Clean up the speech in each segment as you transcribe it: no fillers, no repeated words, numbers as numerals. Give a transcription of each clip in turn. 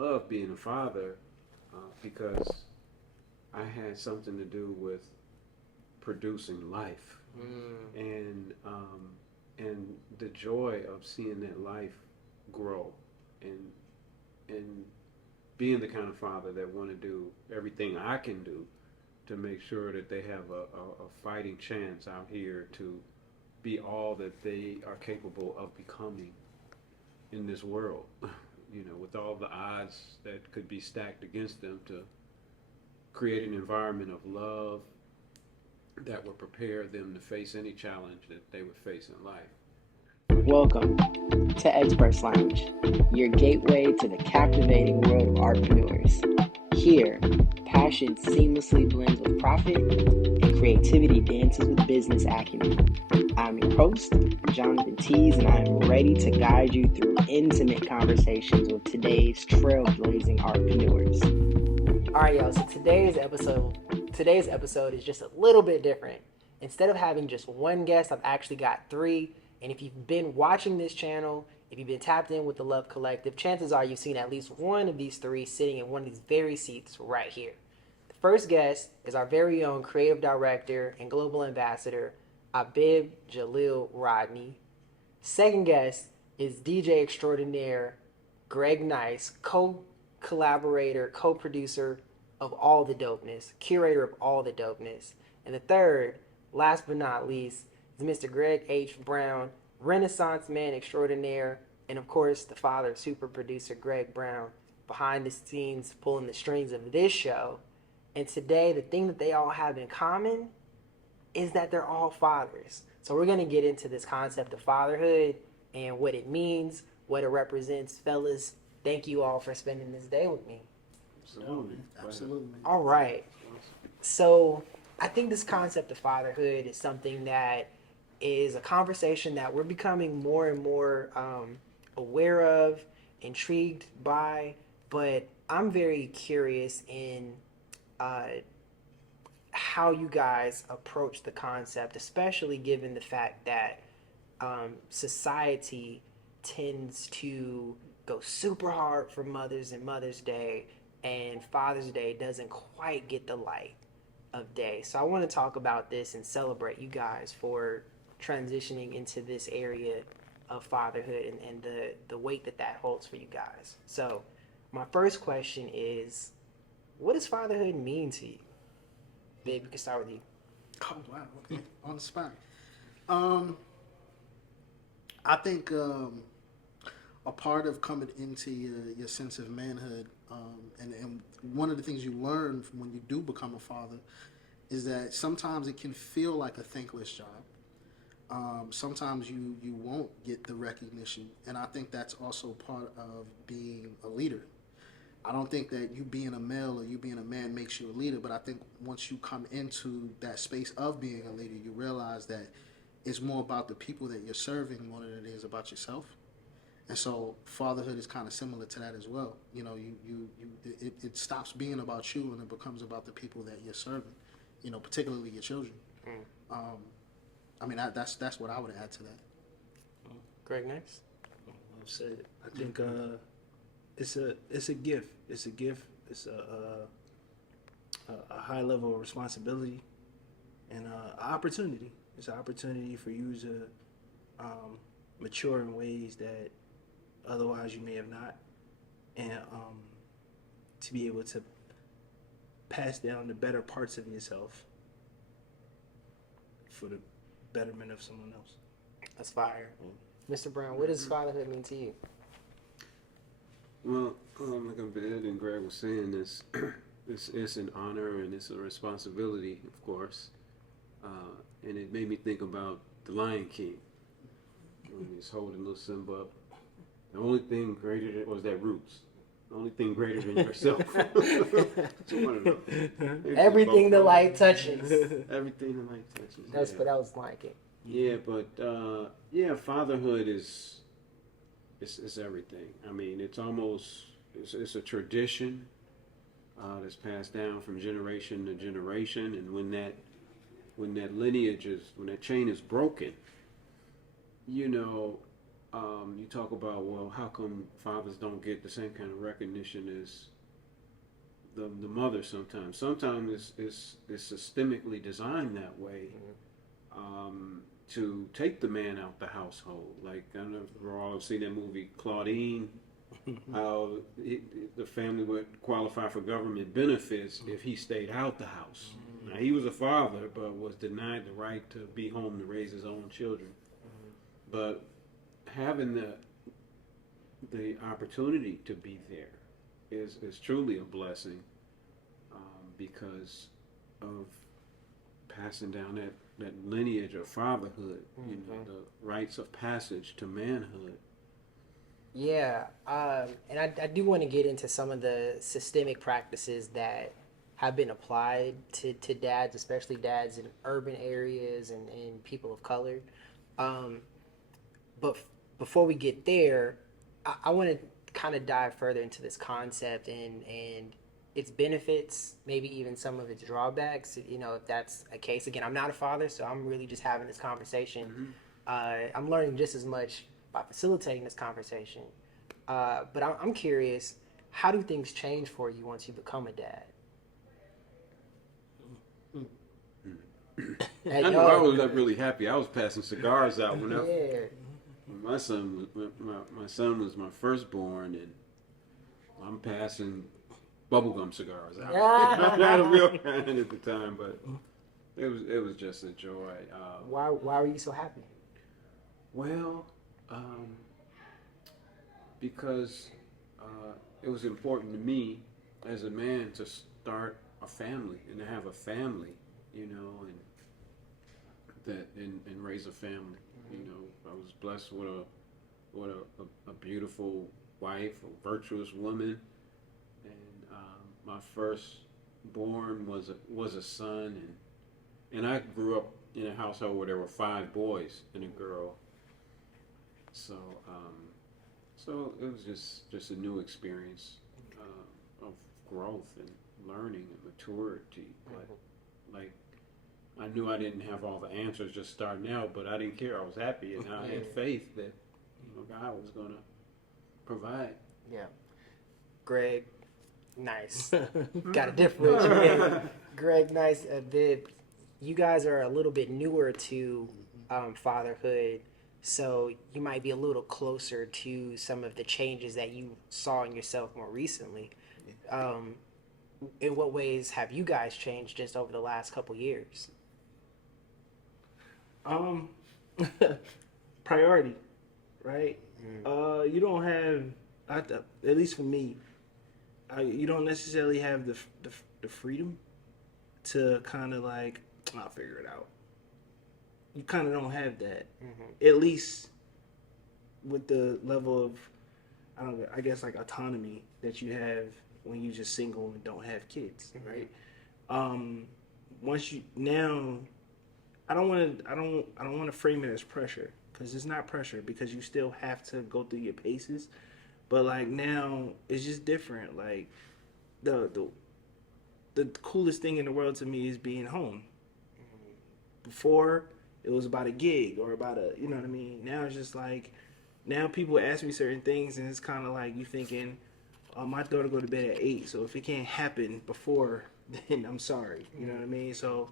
love being a father because I had something to do with producing life, and the joy of seeing that life grow, and and being the kind of father that want to do everything I can do to make sure that they have a fighting chance out here to be all that they are capable of becoming in this world. With all the odds that could be stacked against them, to create an environment of love that would prepare them to face any challenge that they would face in life. Welcome to Experts Lounge, your gateway to the captivating world of entrepreneurs. Here, passion seamlessly blends with profit and creativity dances with business acumen. I'm your host, Jonathan Tees, and I am ready to guide you through intimate conversations with today's trailblazing entrepreneurs. All right, y'all, so today's episode is just a little bit different. Instead of having just one guest, I've actually got three. And if you've been watching this channel, if you've been tapped in with the Love Collective, chances are you've seen at least one of these three sitting in one of these very seats right here. The first guest is our very own creative director and global ambassador, Abib Jalil Rodney. Second guest is DJ extraordinaire Greg Nice, co-collaborator, co-producer of All the Dopeness, curator of All the Dopeness. And the third, last but not least, is Mr. Greg H. Brown, Renaissance man extraordinaire, and of course the father, super producer Greg Brown, behind the scenes pulling the strings of this show. And today, the thing that they all have in common is that they're all fathers. So we're going to get into this concept of fatherhood and what it means, what it represents. Fellas, thank you all for spending this day with me. Absolutely. All right. So I think this concept of fatherhood is something that is a conversation that we're becoming more and more aware of, intrigued by, but I'm very curious in how you guys approach the concept, especially given the fact that society tends to go super hard for mothers and Mother's Day, and Father's Day doesn't quite get the light of day. So I want to talk about this and celebrate you guys for transitioning into this area of fatherhood and the weight that holds for you guys. So my first question is, what does fatherhood mean to you? Babe, we can start with you. Oh, wow. Okay. On the spot. I think a part of coming into your sense of manhood, and one of the things you learn from when you do become a father is that sometimes it can feel like a thankless job. Sometimes you won't get the recognition, and I think that's also part of being a leader. I don't think that you being a male or you being a man makes you a leader, but I think once you come into that space of being a leader, you realize that it's more about the people that you're serving more than it is about yourself. And so fatherhood is kind of similar to that as well. It stops being about you and it becomes about the people that you're serving, particularly your children. That's what I would add to that. Greg, next. Well said. I think it's a gift. It's a gift. It's a high level of responsibility and an opportunity. It's an opportunity for you to mature in ways that otherwise you may have not, and to be able to pass down the better parts of yourself for the betterment of someone else. That's fire. Mr. Brown, what does fatherhood mean to you? Well, like Abed and Greg was saying, it's an honor and it's a responsibility, of course. And it made me think about the Lion King when he's holding little Simba up. The only thing greater than was that roots. The only thing greater than yourself. Everything the light touches. Everything the light touches. That's what I was liking. Yeah, but fatherhood is it's everything. I mean, it's a tradition that's passed down from generation to generation, and when that lineage when that chain is broken, you talk about, well, how come fathers don't get the same kind of recognition as the mother sometimes? Sometimes it's systemically designed that way, to take the man out the household. Like, I don't know if we all have seen that movie Claudine, how the family would qualify for government benefits if he stayed out the house. Now, he was a father, but was denied the right to be home to raise his own children. But having the opportunity to be there is truly a blessing, because of passing down that lineage of fatherhood, you know, the rites of passage to manhood. Yeah, and I do want to get into some of the systemic practices that have been applied to dads, especially dads in urban areas and people of color. But before we get there, I want to kind of dive further into this concept and its benefits, maybe even some of its drawbacks, you know, if that's a case. Again, I'm not a father, so I'm really just having this conversation. I'm learning just as much by facilitating this conversation. But I'm curious, how do things change for you once you become a dad? I know I was really happy. I was passing cigars out when Yeah. my son was my firstborn, and I'm passing bubblegum cigars out. Not a real kind at the time, but it was just a joy. Why were you so happy? Well, because it was important to me as a man to start a family and to have a family, you know, and raise a family. You know, I was blessed with a beautiful wife, a virtuous woman, and my firstborn was a son, and I grew up in a household where there were 5 boys and a girl. So it was just a new experience of growth and learning and maturity. But like, I knew I didn't have all the answers just starting out, but I didn't care. I was happy, and I had faith that, you know, God was gonna provide. Yeah. Greg, nice. Got to differentiate. Greg, nice. Viv, you guys are a little bit newer to fatherhood, so you might be a little closer to some of the changes that you saw in yourself more recently. In what ways have you guys changed just over the last couple years? Priority, right? You don't have, at least for me, you don't necessarily have the freedom to kind of like, I'll figure it out. You kind of don't have that, at least with the level of, I guess like autonomy that you have when you just single and don't have kids, right? Once you now, I don't want to frame it as pressure, because it's not pressure, because you still have to go through your paces, but like now it's just different. Like the coolest thing in the world to me is being home. Before, it was about a gig or about a, you know what I mean? Now it's just like, now people ask me certain things, and it's kind of like you thinking, my daughter go to bed at 8, so if it can't happen before, then I'm sorry. You know what I mean? So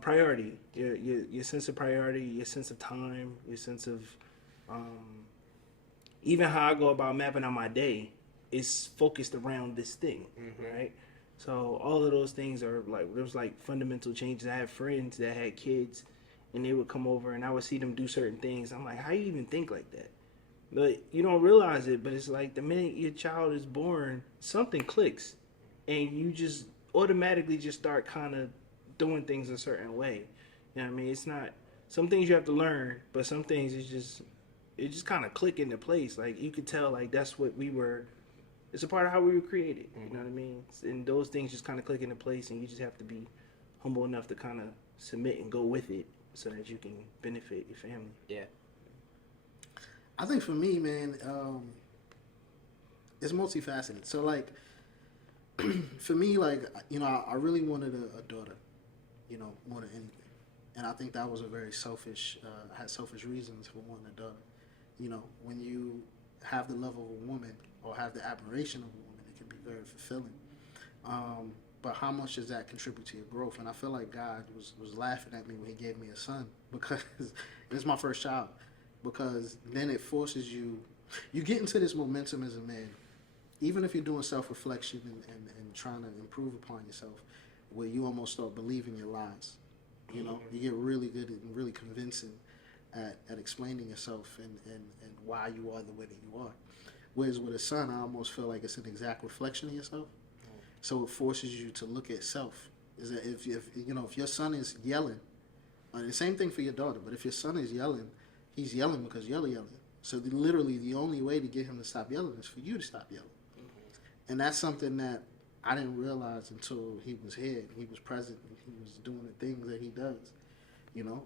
priority, your sense of priority, your sense of time, your sense of even how I go about mapping out my day is focused around this thing, right? So all of those things are like, there was like fundamental changes. I had friends that had kids, and they would come over, and I would see them do certain things. I'm like, how you even think like that? But you don't realize it, but it's like the minute your child is born, something clicks, and you just automatically just start kind of doing things a certain way. You know what I mean? It's not, some things you have to learn, but some things it just kind of click into place. Like you could tell, like that's what we were. It's a part of how we were created. You know what I mean? And those things just kind of click into place, and you just have to be humble enough to kind of submit and go with it, so that you can benefit your family. Yeah. I think for me, man, it's multifaceted. So like, for me, like, you know, I really wanted a daughter, you know, more than anything. And I think that was a very selfish, I had selfish reasons for wanting a daughter. when you have the love of a woman or have the admiration of a woman, it can be very fulfilling. But how much does that contribute to your growth? And I feel like God was laughing at me when He gave me a son, because it's my first child. Because then it forces you get into this momentum as a man, even if you're doing self-reflection and trying to improve upon yourself, where you almost start believing your lies. You get really good and really convincing at explaining yourself and why you are the way that you are. Whereas with a son, I almost feel like it's an exact reflection of yourself. So it forces you to look at self. Is that if your son is yelling, and the same thing for your daughter, but if your son is yelling, he's yelling because you're yelling. So literally the only way to get him to stop yelling is for you to stop yelling. And that's something that I didn't realize until he was here and he was present and he was doing the things that he does.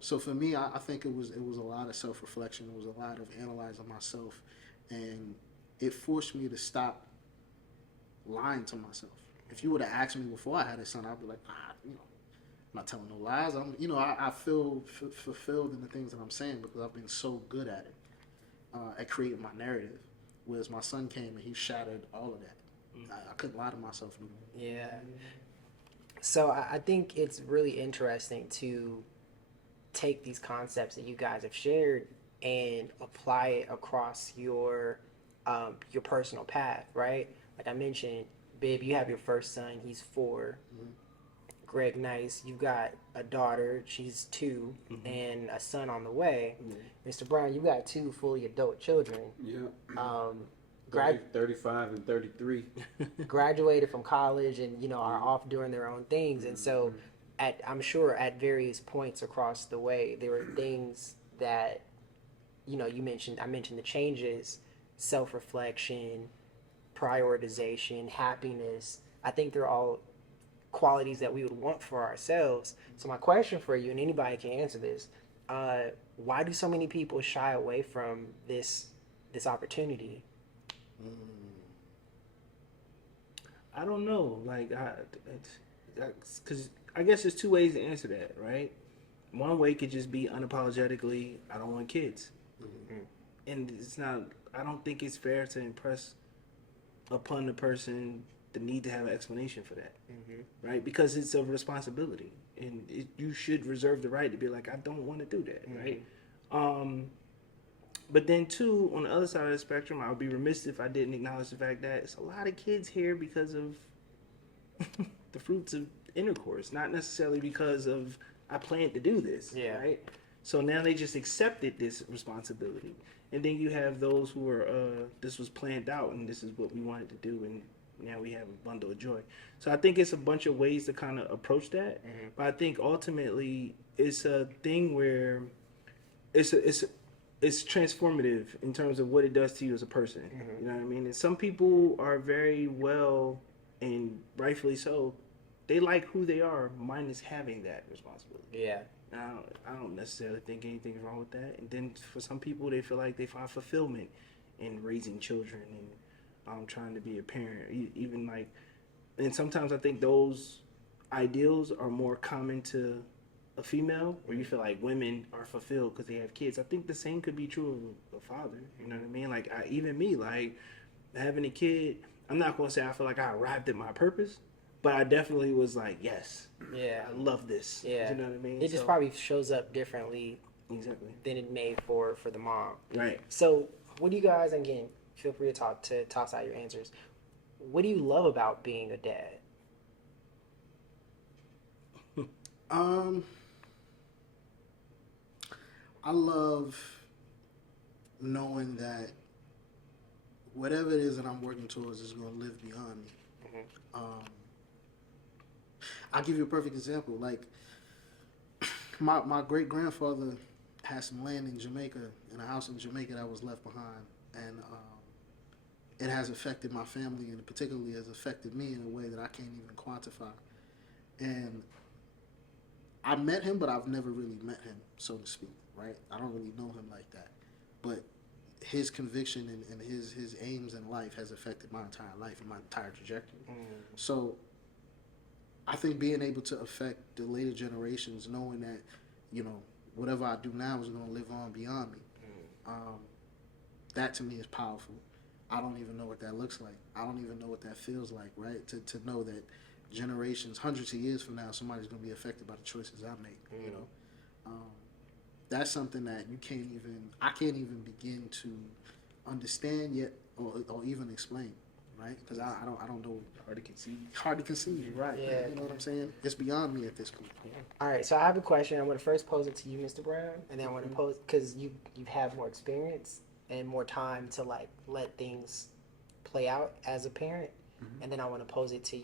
So for me, I think it was a lot of self-reflection. It was a lot of analyzing myself, and it forced me to stop lying to myself. If you would have asked me before I had a son, I'd be like, I'm not telling no lies. I feel fulfilled in the things that I'm saying because I've been so good at it, at creating my narrative. Whereas my son came and he shattered all of that. I couldn't lie to myself anymore. Yeah. So I think it's really interesting to take these concepts that you guys have shared and apply it across your personal path, right? Like I mentioned, Bib, you have your first son, he's 4. Mm-hmm. Greg, nice, you got a daughter, she's 2, mm-hmm. and a son on the way. Mm-hmm. Mr. Brown, you got 2 fully adult children. Yeah. 35 and 33. Graduated from college and are off doing their own things, and so I'm sure at various points across the way there were things that I mentioned the changes, self-reflection, prioritization, happiness. I think they're all qualities that we would want for ourselves. So my question for you, and anybody can answer this, why do so many people shy away from this opportunity? I don't know. Because I guess there's 2 ways to answer that, right? One way could just be unapologetically, I don't want kids. Mm-hmm. And it's not, I don't think it's fair to impress upon the person the need to have an explanation for that, mm-hmm. right? Because it's a responsibility. And you should reserve the right to be like, I don't want to do that, mm-hmm. right? But then, too, on the other side of the spectrum, I would be remiss if I didn't acknowledge the fact that it's a lot of kids here because of the fruits of intercourse, not necessarily because of I planned to do this, right? So now they just accepted this responsibility. And then you have those who are, this was planned out and this is what we wanted to do, and now we have a bundle of joy. So I think it's a bunch of ways to kind of approach that. Mm-hmm. But I think ultimately it's a thing where it's transformative in terms of what it does to you as a person. Mm-hmm. You know what I mean? And some people are very well, and rightfully so, they like who they are, minus having that responsibility. Yeah. I don't necessarily think anything's wrong with that. And then for some people, they feel like they find fulfillment in raising children and trying to be a parent. Even like, and sometimes I think those ideals are more common to a female, where you feel like women are fulfilled because they have kids. I think the same could be true of a father. You know what I mean? Like even me, like having a kid, I'm not going to say I feel like I arrived at my purpose, but I definitely was like, yes, I love this. Yeah, you know what I mean? It just probably shows up differently, exactly, than it may for the mom. Right. So, what do you guys? Again, feel free to toss out your answers. What do you love about being a dad? I love knowing that whatever it is that I'm working towards is going to live beyond me. Mm-hmm. I'll give you a perfect example. Like, my great-grandfather had some land in Jamaica, in a house in Jamaica that was left behind. And it has affected my family, and particularly has affected me in a way that I can't even quantify. And I met him, but I've never really met him, so to speak, right? I don't really know him like that. But his conviction and his aims in life has affected my entire life and my entire trajectory. Mm. So I think being able to affect the later generations, knowing that, whatever I do now is going to live on beyond me. Mm. that to me is powerful. I don't even know what that looks like. I don't even know what that feels like, right? To know that generations, hundreds of years from now, somebody's going to be affected by the choices I make, you know? That's something that I can't even begin to understand yet or even explain, right? Because I don't know. Hard to conceive. Hard to conceive, right? Yeah. You know what I'm saying? It's beyond me at this point. All right, so I have a question. I'm going to first pose it to you, Mr. Brown, and then I want to pose because you have more experience and more time to like let things play out as a parent, and then I want to pose it to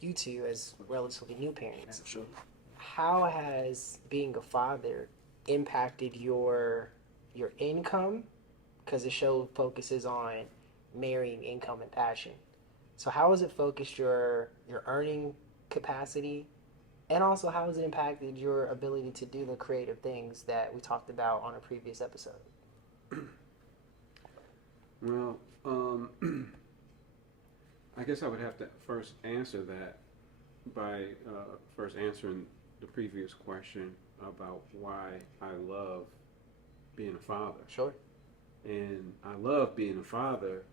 you two as relatively new parents. Sure. How has being a father impacted your income? Because the show focuses on marrying income and passion. So how has it focused your earning capacity, and also how has it impacted your ability to do the creative things that we talked about on a previous episode? Well, I guess I would have to first answer that by first answering the previous question about why I love being a father. Sure. And I love being a father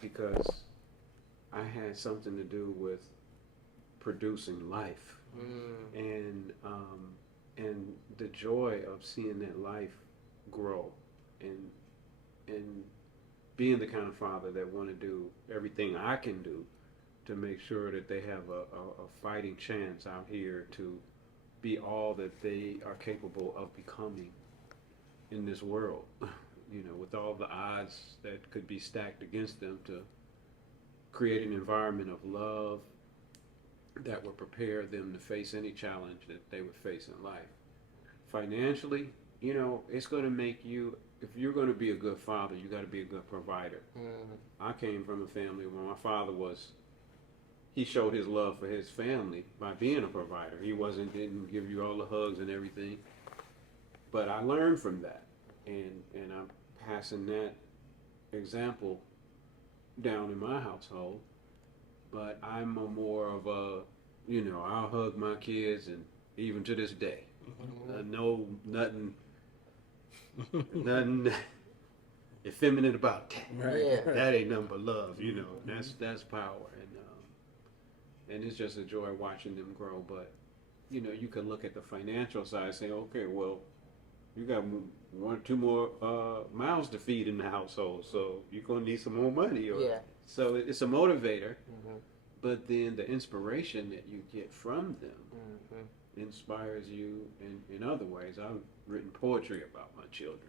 because I had something to do with producing life, and the joy of seeing that life grow, and being the kind of father that want to do everything I can do to make sure that they have a fighting chance out here to be all that they are capable of becoming in this world. You know, with all the odds that could be stacked against them, to create an environment of love that would prepare them to face any challenge that they would face in life. Financially, you know, it's going to make you, if you're going to be a good father, you got to be a good provider. I came from a family where my father he showed his love for his family by being a provider. He didn't give you all the hugs and everything, but I learned from that, and I'm passing that example down in my household. But I'm more of a, you know, I'll hug my kids, and even to this day, no nothing effeminate about that. Right. Yeah. That ain't nothing but love, you know. That's power, and it's just a joy watching them grow. But you know, you can look at the financial side and say, okay, well, you got 1 or 2 more mouths to feed in the household, so you're gonna need some more money. Yeah. So it's a motivator, but then the inspiration that you get from them inspires you in other ways. I've written poetry about my children.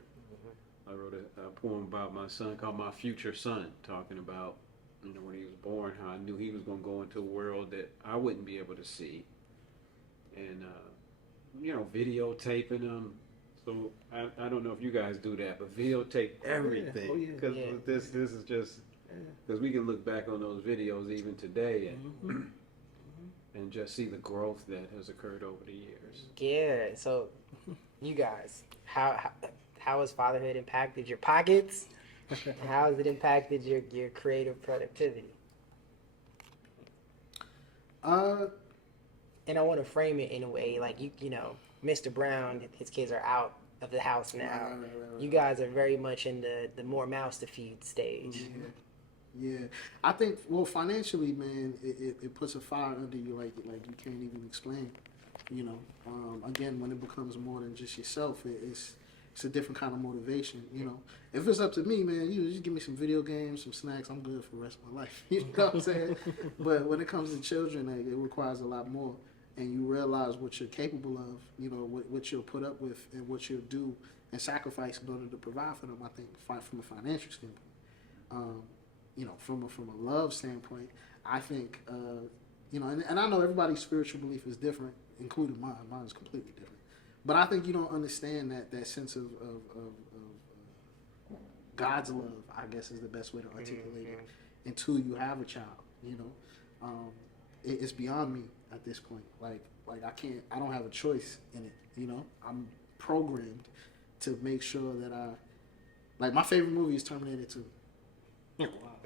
I wrote a poem about my son called My Future Son, talking about, you know, when he was born, how I knew he was going to go into a world that I wouldn't be able to see. And, you know, videotaping them. So I don't know if you guys do that, but videotape everything. Oh, yeah. Because this is just, because we can look back on those videos even today and just see the growth that has occurred over the years. Yeah. So, you guys, how has fatherhood impacted your pockets? How has it impacted your creative productivity? And I want to frame it in a way like you know, Mr. Brown, his kids are out of the house now. Right. You guys are very much in the more mouths to feed stage. Yeah, I think, well, financially, man, it puts a fire under you like you can't even explain. You know, again, when it becomes more than just yourself, it's a different kind of motivation. You know, if it's up to me, man, you just give me some video games, some snacks, I'm good for the rest of my life. You know what I'm saying? But when it comes to children, like, it requires a lot more, and you realize what you're capable of. You know, what you'll put up with and what you'll do and sacrifice in order to provide for them. I think from a financial standpoint. You know, from a love standpoint, I think, you know, and I know everybody's spiritual belief is different, including mine. Mine is completely different. But I think you don't understand that sense of God's love, I guess, is the best way to articulate it, until you have a child, you know. It's beyond me at this point. Like I don't have a choice in it, you know. I'm programmed to make sure that my favorite movie is Terminator 2.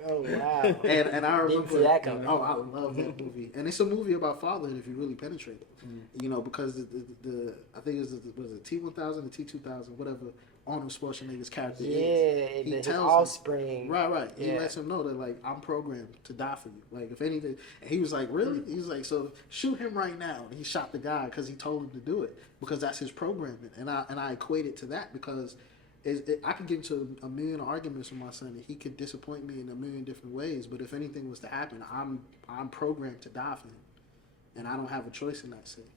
Oh wow! And I remember, Didn't see that coming. oh, I love that movie, and it's a movie about fatherhood if you really penetrate it. You know, because the I think it was the T1000, the T2000, whatever Arnold Schwarzenegger's character Yeah, is. He his tells him, offspring. right. He Yeah. lets him know that like I'm programmed to die for you. Like if anything, and he was like, really? He's like, so shoot him right now. And he shot the guy because he told him to do it because that's his programming. And I equate it to that because I could get into a million arguments with my son, and he could disappoint me in a million different ways. But if anything was to happen, I'm programmed to die for him, and I don't have a choice in that sense.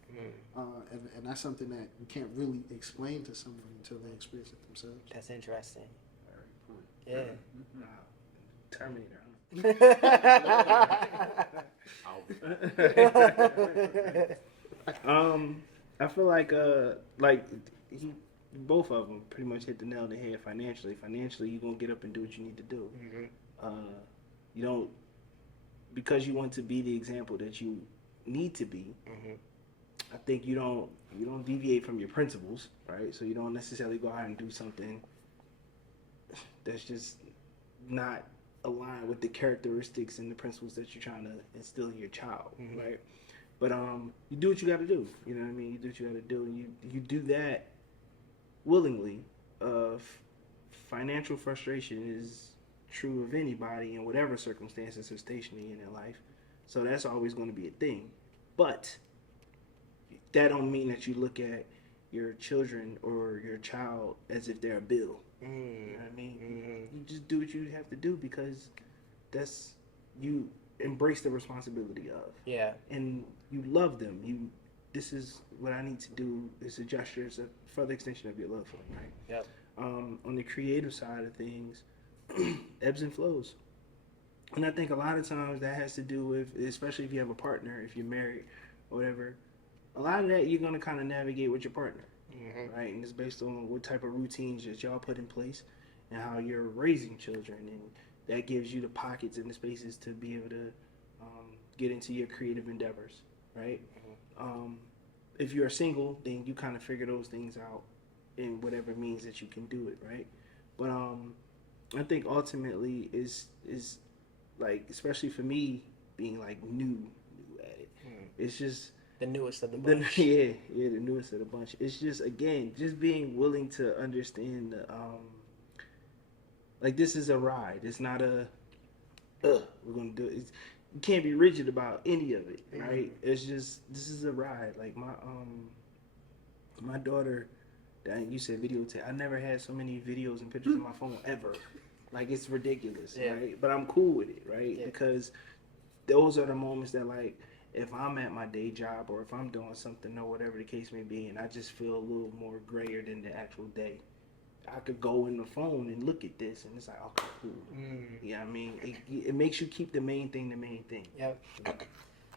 And that's something that you can't really explain to someone until they experience it themselves. That's interesting. Very point. Terminator. I feel like both of them pretty much hit the nail on the head financially. Financially, you're gonna get up and do what you need to do. You don't, because you want to be the example that you need to be. I think you don't deviate from your principles, right? So you don't necessarily go out and do something that's just not aligned with the characteristics and the principles that you're trying to instill in your child, right? But you do what you got to do. You know what I mean? You do what you got to do, and you do that willingly. Financial frustration is true of anybody in whatever circumstances or station they're in their life. So that's always going to be a thing. But that don't mean that you look at your children or your child as if they're a bill. You know what I mean? You just do what you have to do because that's, you embrace the responsibility of. Yeah. And you love them. This is what I need to do. It's a gesture. It's a further extension of your love for them, right? Yep. On the creative side of things, ebbs and flows. And I think a lot of times that has to do with, especially if you have a partner, if you're married or whatever, a lot of that you're going to kind of navigate with your partner, right? And it's based on what type of routines that y'all put in place and how you're raising children. And that gives you the pockets and the spaces to be able to get into your creative endeavors, right? If you're single, then you kind of figure those things out in whatever means that you can do it, right? But I think ultimately is like, especially for me being like new at it, it's just the newest of the bunch. The newest of the bunch. It's just, again, just being willing to understand the, like, this is a ride. It's not a we're gonna do it. You can't be rigid about any of it, right? It's just, this is a ride. Like my daughter, you said videotape. I never had so many videos and pictures on my phone ever. Like, it's ridiculous, right? But I'm cool with it, right? Yeah. Because those are the moments that, like, if I'm at my day job or if I'm doing something or whatever the case may be, and I just feel a little more grayer than the actual day, I could go in the phone and look at this, and it's like, okay, cool. Yeah, I mean, it makes you keep the main thing the main thing. Yep.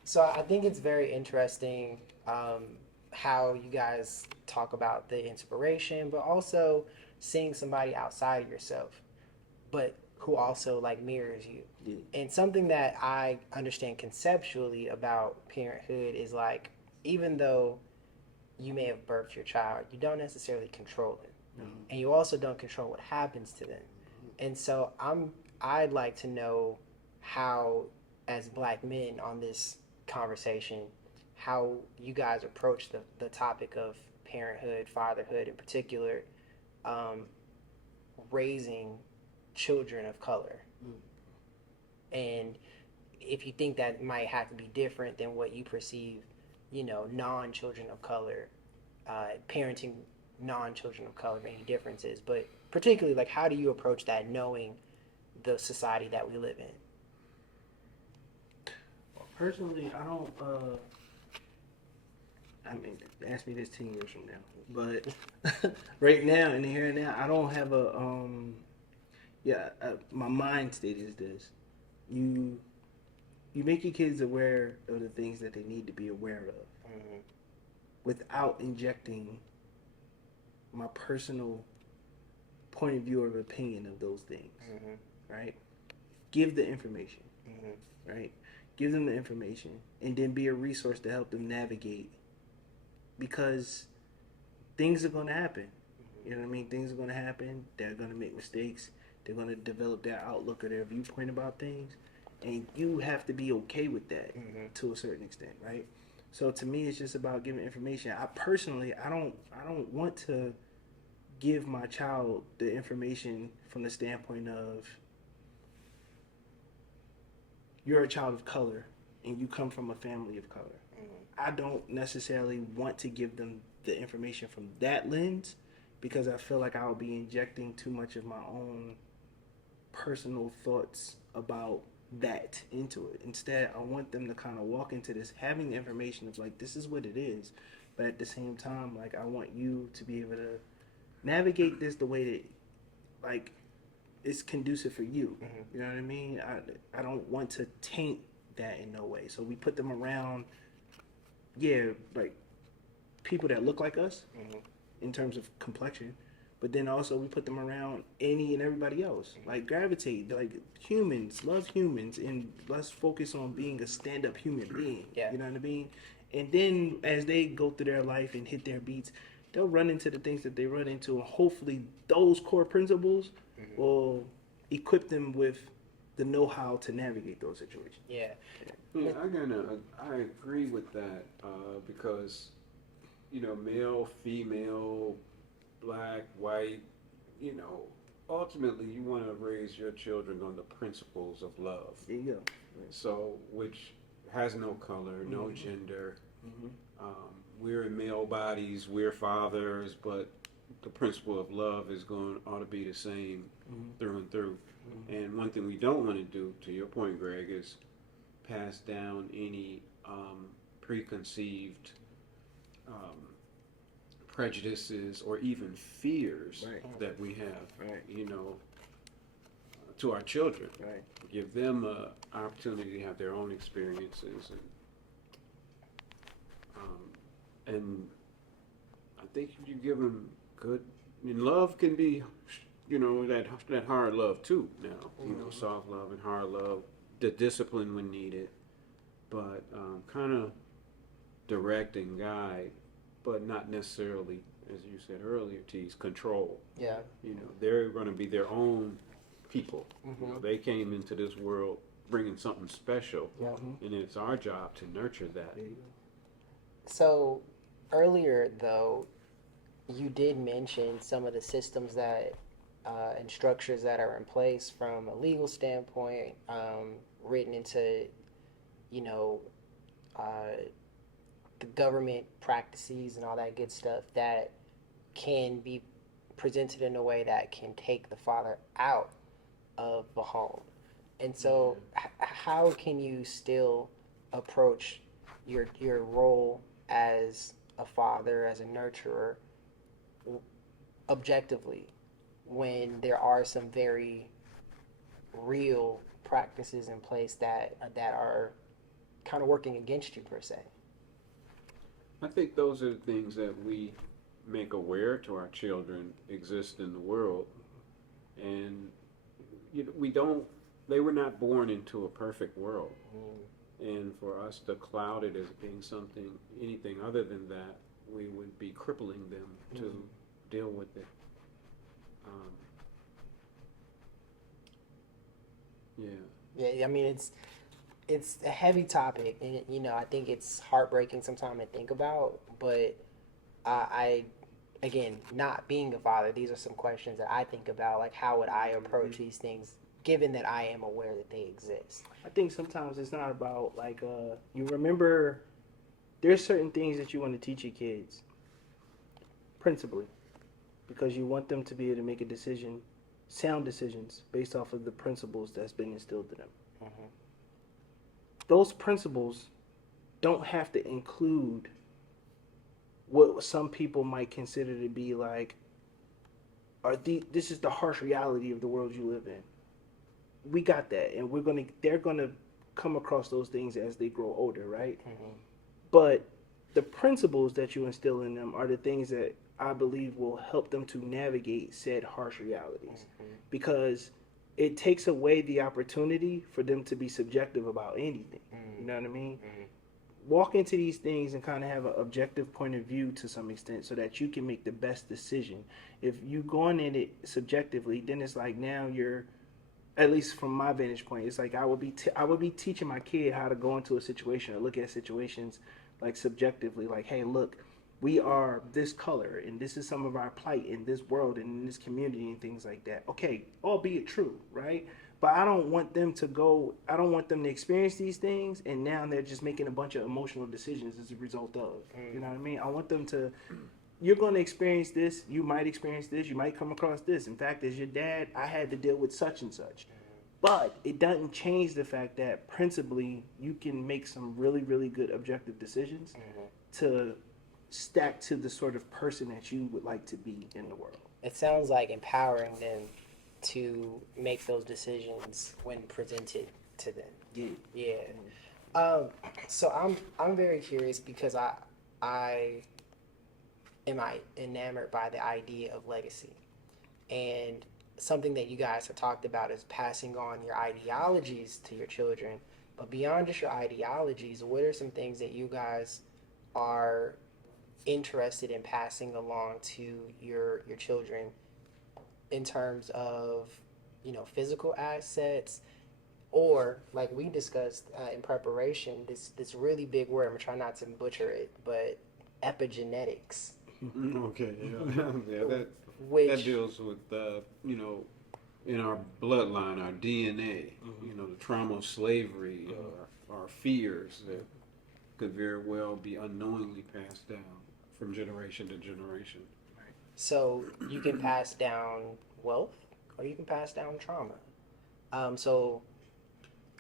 So I think it's very interesting how you guys talk about the inspiration, but also seeing somebody outside of yourself, but who also like mirrors you. Yeah. And something that I understand conceptually about parenthood is like, even though you may have birthed your child, you don't necessarily control them. And you also don't control what happens to them. And so I'd like to know how, as Black men on this conversation, how you guys approach the topic of parenthood, fatherhood in particular, raising children of color. And if you think that might have to be different than what you perceive, non-children of color, parenting non-children of color, any differences, but particularly, like, how do you approach that knowing the society that we live in? Personally, I don't, I mean, ask me this 10 years from now, but right now, in the here and now, I don't have my mind state is this: you make your kids aware of the things that they need to be aware of, without injecting my personal point of view or opinion of those things, right? Give the information, right? Give them the information, and then be a resource to help them navigate, because things are going to happen. You know what I mean? Things are going to happen. They're going to make mistakes. They're going to develop their outlook or their viewpoint about things, and you have to be okay with that to a certain extent, right? So to me, it's just about giving information. I don't want to give my child the information from the standpoint of you're a child of color and you come from a family of color. I don't necessarily want to give them the information from that lens because I feel like I'll be injecting too much of my own personal thoughts about that into it. Instead, I want them to kind of walk into this having the information of like, this is what it is. But at the same time, like, I want you to be able to navigate this the way that, like, it's conducive for you. You know what I mean? I don't want to taint that in no way. So we put them around, like people that look like us in terms of complexion, but then also we put them around any and everybody else. Like gravitate, like humans, love humans, and let's focus on being a stand-up human being. Yeah. You know what I mean? And then as they go through their life and hit their beats, they'll run into the things that they run into, and hopefully those core principles will equip them with the know-how to navigate those situations. Yeah. Yeah, I agree with that because, you know, male, female, black, white, you know, ultimately you want to raise your children on the principles of love. There you go. So, which has no color, no gender. We're in male bodies, we're fathers, but the principle of love ought to be the same through and through. And one thing we don't want to do, to your point, Greg, is pass down any preconceived prejudices or even fears that we have, you know, to our children. Give them an opportunity to have their own experiences, and I think if you give them good, and love can be, you know, that hard love too. Now, you know, soft love and hard love, the discipline when needed, but kind of direct and guide, but not necessarily, as you said earlier, Tease, control. Yeah. You know, they're going to be their own people. You know, they came into this world bringing something special, and it's our job to nurture that. So earlier, though, you did mention some of the systems that and structures that are in place from a legal standpoint, written into, you know, the government practices and all that good stuff that can be presented in a way that can take the father out of the home. And so how can you still approach your role as a father, as a nurturer, objectively, when there are some very real practices in place that are kind of working against you, per se? I think those are the things that we make aware to our children exist in the world, and you know, they were not born into a perfect world, and for us to cloud it as being anything other than that, we would be crippling them to deal with it. Yeah, I mean, it's a heavy topic, and you know, I think it's heartbreaking sometimes to think about. But I, again, not being a father, these are some questions that I think about. Like, how would I approach these things, given that I am aware that they exist? I think sometimes it's not about like you remember. There's certain things that you want to teach your kids, principally, because you want them to be able to make a decision, sound decisions based off of the principles that's been instilled in them. Those principles don't have to include what some people might consider to be like, this is the harsh reality of the world you live in. We got that, and they're gonna come across those things as they grow older, right? But the principles that you instill in them are the things that I believe will help them to navigate said harsh realities, because it takes away the opportunity for them to be subjective about anything. You know what I mean? Walk into these things and kind of have an objective point of view to some extent, so that you can make the best decision. If you going in it subjectively, then it's like now you're, at least from my vantage point, it's like I would be teaching my kid how to go into a situation or look at situations like subjectively, like, hey, look, we are this color and this is some of our plight in this world and in this community and things like that. Okay, albeit true, right? But I don't want them to experience these things and now they're just making a bunch of emotional decisions as a result of. You know what I mean? I want them to, you're going to experience this, you might experience this, you might come across this. In fact, as your dad, I had to deal with such and such. But it doesn't change the fact that principally you can make some really, really good objective decisions to stack to the sort of person that you would like to be in the world. It sounds like empowering them to make those decisions when presented to them. Yeah. So I'm very curious because I am enamored by the idea of legacy, and something that you guys have talked about is passing on your ideologies to your children. But beyond just your ideologies, what are some things that you guys are interested in passing along to your children in terms of, physical assets, or like we discussed in preparation, this really big word, I'm gonna try not to butcher it, but epigenetics. Okay, yeah, that Which deals with in our bloodline, our DNA, the trauma of slavery, our fears that could very well be unknowingly passed down from generation to generation. So you can pass down wealth or you can pass down trauma. So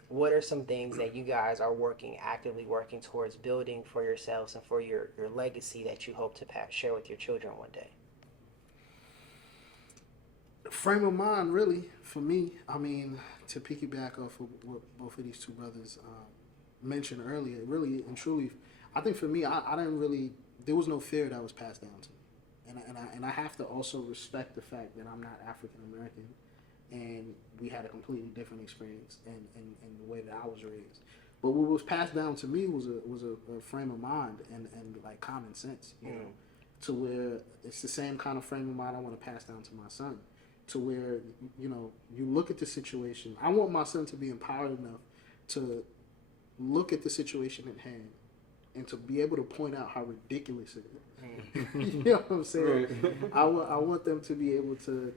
what are some things that you guys are actively working towards building for yourselves and for your legacy that you hope to share with your children one day? Frame of mind, really, for me. I mean, to piggyback off of what both of these two brothers mentioned earlier, really and truly, I think for me, I didn't really, there was no fear that was passed down to me. And I have to also respect the fact that I'm not African American, and we had a completely different experience in the way that I was raised. But what was passed down to me was a frame of mind and like common sense, you know, to where it's the same kind of frame of mind I want to pass down to my son. To where, you look at the situation. I want my son to be empowered enough to look at the situation at hand and to be able to point out how ridiculous it is. You know what I'm saying? Right. I want them to be able to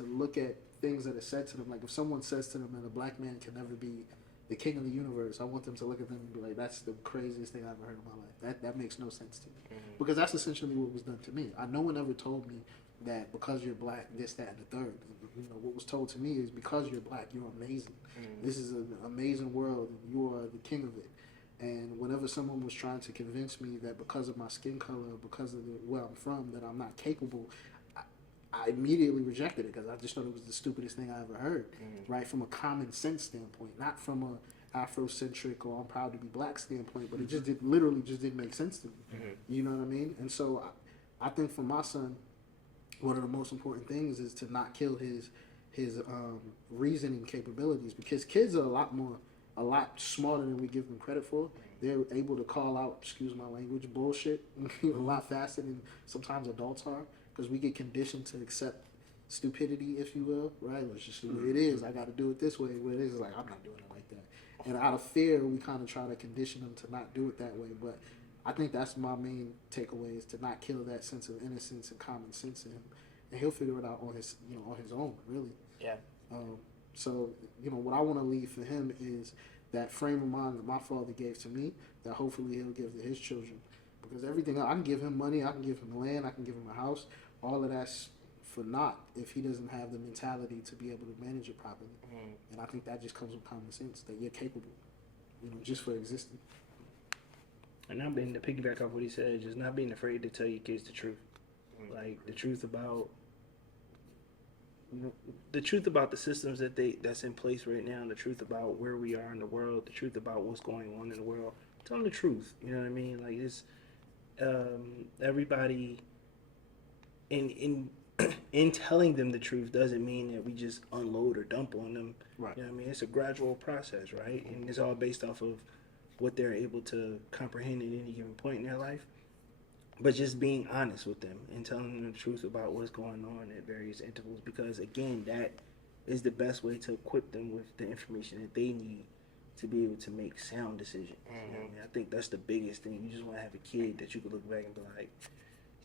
look at things that are said to them. Like if someone says to them that a black man can never be the king of the universe, I want them to look at them and be like, that's the craziest thing I've ever heard in my life. That makes no sense to me. Because that's essentially what was done to me. No one ever told me that because you're black, this, that, and the third. What was told to me is because you're black, you're amazing. This is an amazing world, and you are the king of it. And whenever someone was trying to convince me that because of my skin color, because of where I'm from, that I'm not capable, I immediately rejected it because I just thought it was the stupidest thing I ever heard, right? From a common sense standpoint, not from a Afrocentric or I'm proud to be black standpoint, but it just literally didn't make sense to me. You know what I mean? And so I think for my son, one of the most important things is to not kill his reasoning capabilities, because kids are a lot smarter than we give them credit for. They're able to call out, excuse my language, bullshit a lot faster than sometimes adults are, because we get conditioned to accept stupidity, if you will, right? It's just the way it is. I got to do it this way. Where it is like, I'm not doing it like that. And out of fear, we kind of try to condition them to not do it that way. But I think that's my main takeaway, is to not kill that sense of innocence and common sense in him, and he'll figure it out on his own, really. Yeah. So what I want to leave for him is that frame of mind that my father gave to me, that hopefully he'll give to his children. Because everything, I can give him money, I can give him land, I can give him a house. All of that's for naught if he doesn't have the mentality to be able to manage it properly. And I think that just comes with common sense, that you're capable, just for existing. And not being, to piggyback off what he said, just not being afraid to tell your kids the truth. Like the truth about the systems that's in place right now, the truth about where we are in the world, the truth about what's going on in the world. Tell them the truth. You know what I mean? Like it's everybody in telling them the truth doesn't mean that we just unload or dump on them. Right. You know what I mean? It's a gradual process, right? And it's all based off of what they're able to comprehend at any given point in their life. But just being honest with them and telling them the truth about what's going on at various intervals, because again, that is the best way to equip them with the information that they need to be able to make sound decisions. You know what I mean? I think that's the biggest thing. You just want to have a kid that you could look back and be like, he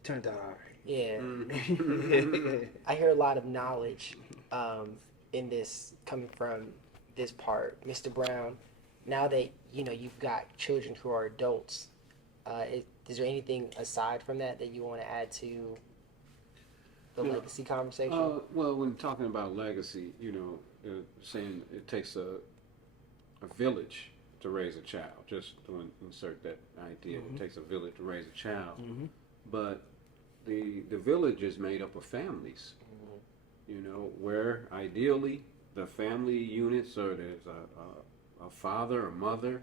turned out all right. Yeah. Mm-hmm. I hear a lot of knowledge in this coming from this part. Mr. Brown, now that you've got children who are adults, is there anything aside from that you want to add to the legacy conversation? Well, when talking about legacy, saying it takes a village to raise a child. Just to insert that idea, it takes a village to raise a child. But the village is made up of families. Where ideally the family units are there's a father, a mother,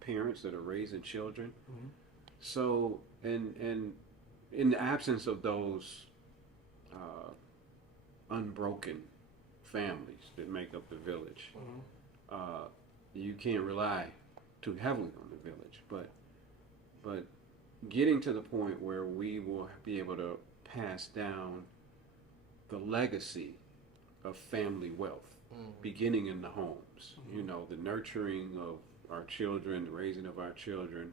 parents that are raising children. So, and in the absence of those unbroken families that make up the village, you can't rely too heavily on the village. But getting to the point where we will be able to pass down the legacy of family wealth, beginning in the homes. The nurturing of our children, the raising of our children,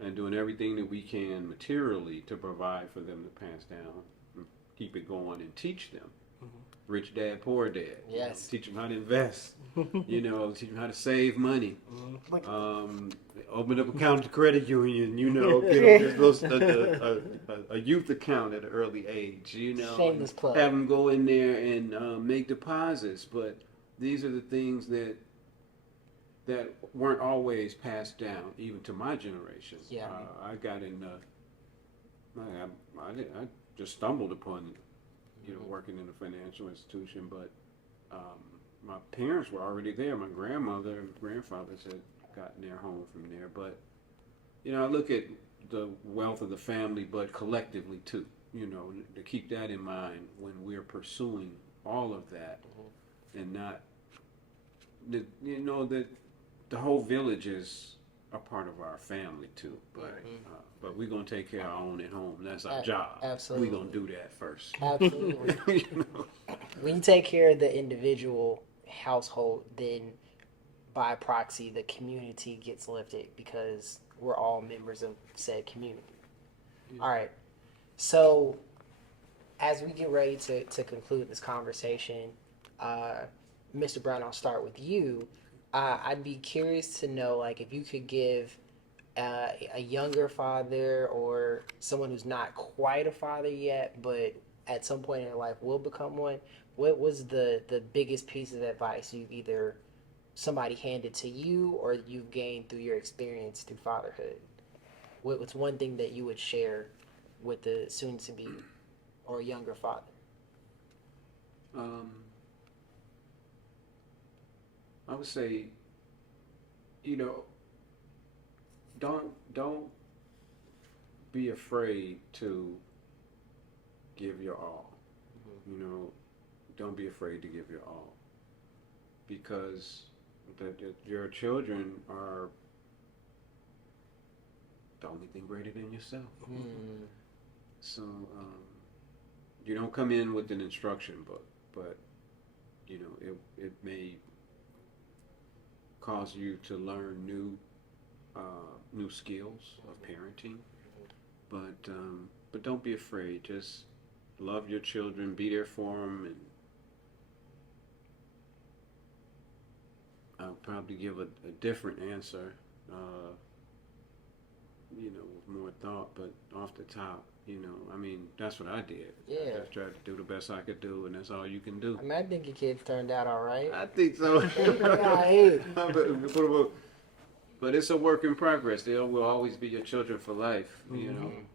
and doing everything that we can materially to provide for them to pass down, and keep it going, and teach them. Rich dad, poor dad. Yes. Teach them how to invest. Teach them how to save money. Open up account at the credit union. Get a youth account at an early age. Shameless plug. Have them go in there and make deposits. But these are the things that weren't always passed down, even to my generation. Yeah. I got in. I just stumbled upon, working in a financial institution, but my parents were already there. My grandmother and grandfathers had gotten their home from there. But I look at the wealth of the family, but collectively too. To keep that in mind when we're pursuing all of that, and not that the whole village is a part of our family too. But we're gonna take care of our own at home. That's our job. Absolutely. We're gonna do that first. Absolutely. When you take care of the individual household, then by proxy the community gets lifted because we're all members of said community. All right. So as we get ready to conclude this conversation, Mr. Brown, I'll start with you. I'd be curious to know, if you could give a younger father or someone who's not quite a father yet, but at some point in their life will become one, what was the biggest piece of advice you've either somebody handed to you or you've gained through your experience through fatherhood? What's one thing that you would share with the soon-to-be or younger father? I would say, don't be afraid to give your all. Don't be afraid to give your all, because your children are the only thing greater than yourself. So you don't come in with an instruction book, but it may cause you to learn new skills of parenting, but don't be afraid. Just love your children, be there for them, and I'll probably give a different answer, with more thought, but off the top, that's what I did. Yeah. I just tried to do the best I could do, and that's all you can do. I think your kids turned out all right. I think so. But it's a work in progress. They will always be your children for life, even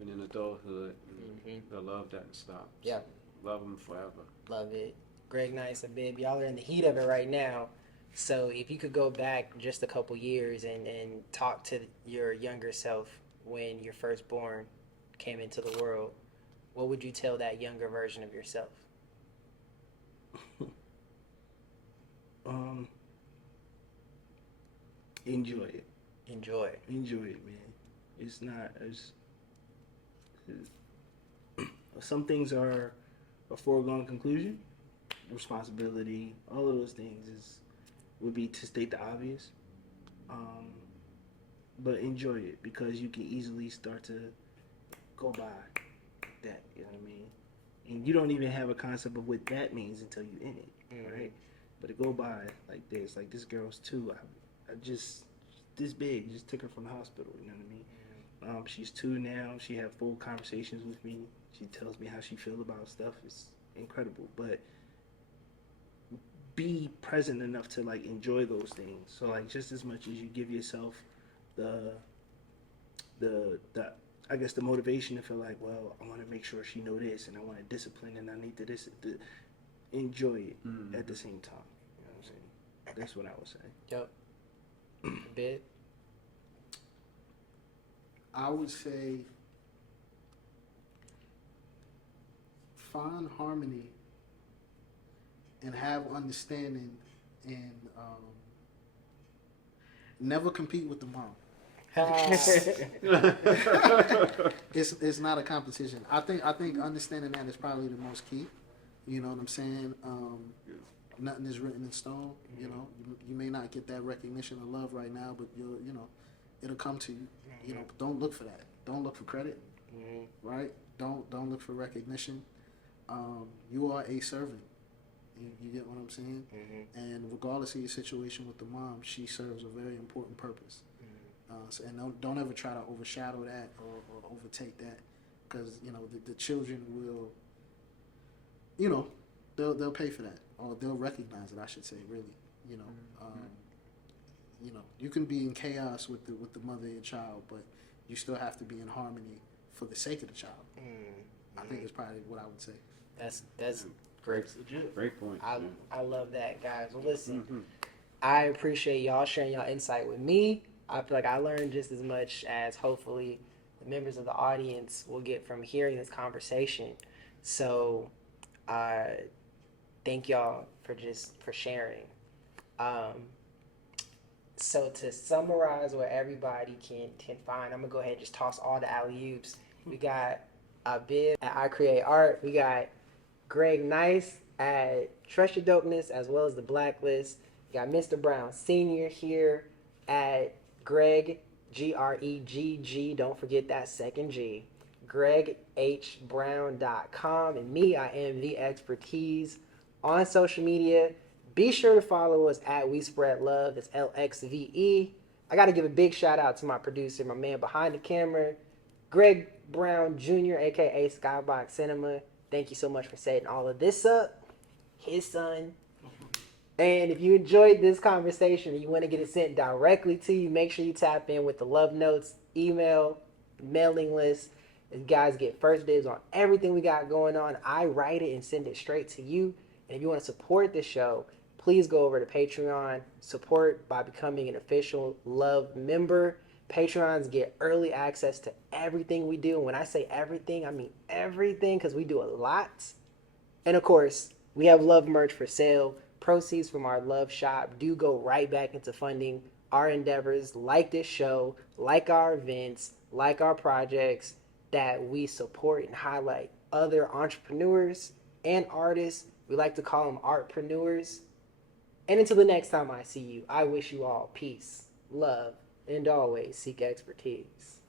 in adulthood. The love doesn't stop. So Yeah. love them forever. Love it. Greg Nice and Bib, y'all are in the heat of it right now. So if you could go back just a couple years and talk to your younger self when your firstborn came into the world, what would you tell that younger version of yourself? Enjoy it. Enjoy. Enjoy it, man. It's not some things are a foregone conclusion. Responsibility, all of those things is would be to state the obvious. But enjoy it, because you can easily start to go by that. You know what I mean? And you don't even have a concept of what that means until you're in it, right? But to go by like this, like this girl's 2. I just this big, just took her from the hospital. You know what I mean? She's 2 now. She had full conversations with me. She tells me how she feels about stuff. It's incredible. But be present enough to like enjoy those things. So like just as much as you give yourself the I guess the motivation to feel like, well, I want to make sure she know this, and I want to discipline, and I need to enjoy it at the same time. You know what I'm saying? That's what I would say. Yep. Bit. I would say find harmony and have understanding, and never compete with the mom. It's not a competition. I think understanding that is probably the most key. You know what I'm saying? Nothing is written in stone. You know, you may not get that recognition or love right now, but it'll come to you. You know, but don't look for that. Don't look for credit. Right? Don't look for recognition. You are a servant. You get what I'm saying? And regardless of your situation with the mom, she serves a very important purpose. And don't ever try to overshadow that or overtake that, because the children will, they'll pay for that, or they'll recognize it. I should say, really, you can be in chaos with the mother of your child, but you still have to be in harmony for the sake of the child. I think that's probably what I would say. That's great. Great point. I love that, guys. Well, listen, I appreciate y'all sharing y'all insight with me. I feel like I learned just as much as hopefully the members of the audience will get from hearing this conversation. So, thank y'all for sharing. So to summarize what everybody can find, I'm gonna go ahead and just toss all the alley-oops. We got Bib at I Create Art. We got Greg Nice at Trust Your Dopeness, as well as The Blacklist. We got Mr. Brown Sr. here at Greg, Gregg, don't forget that second G, GregHBrown.com, and me, I am The Expertise on social media. Be sure to follow us at We Spread Love, that's LXVE. I got to give a big shout out to my producer, my man behind the camera, Greg Brown Jr., aka Skybox Cinema. Thank you so much for setting all of this up. His son. And if you enjoyed this conversation and you want to get it sent directly to you, make sure you tap in with the Love Notes email, mailing list. You guys get first dibs on everything we got going on. I write it and send it straight to you. And if you want to support the show, please go over to Patreon. Support by becoming an official Love member. Patreons get early access to everything we do. And when I say everything, I mean everything, because we do a lot. And of course, we have Love merch for sale. Proceeds from our Love shop do go right back into funding our endeavors, like this show, like our events, like our projects that we support and highlight other entrepreneurs and artists. We like to call them artpreneurs. And until the next time I see you, I wish you all peace, love, and always seek expertise.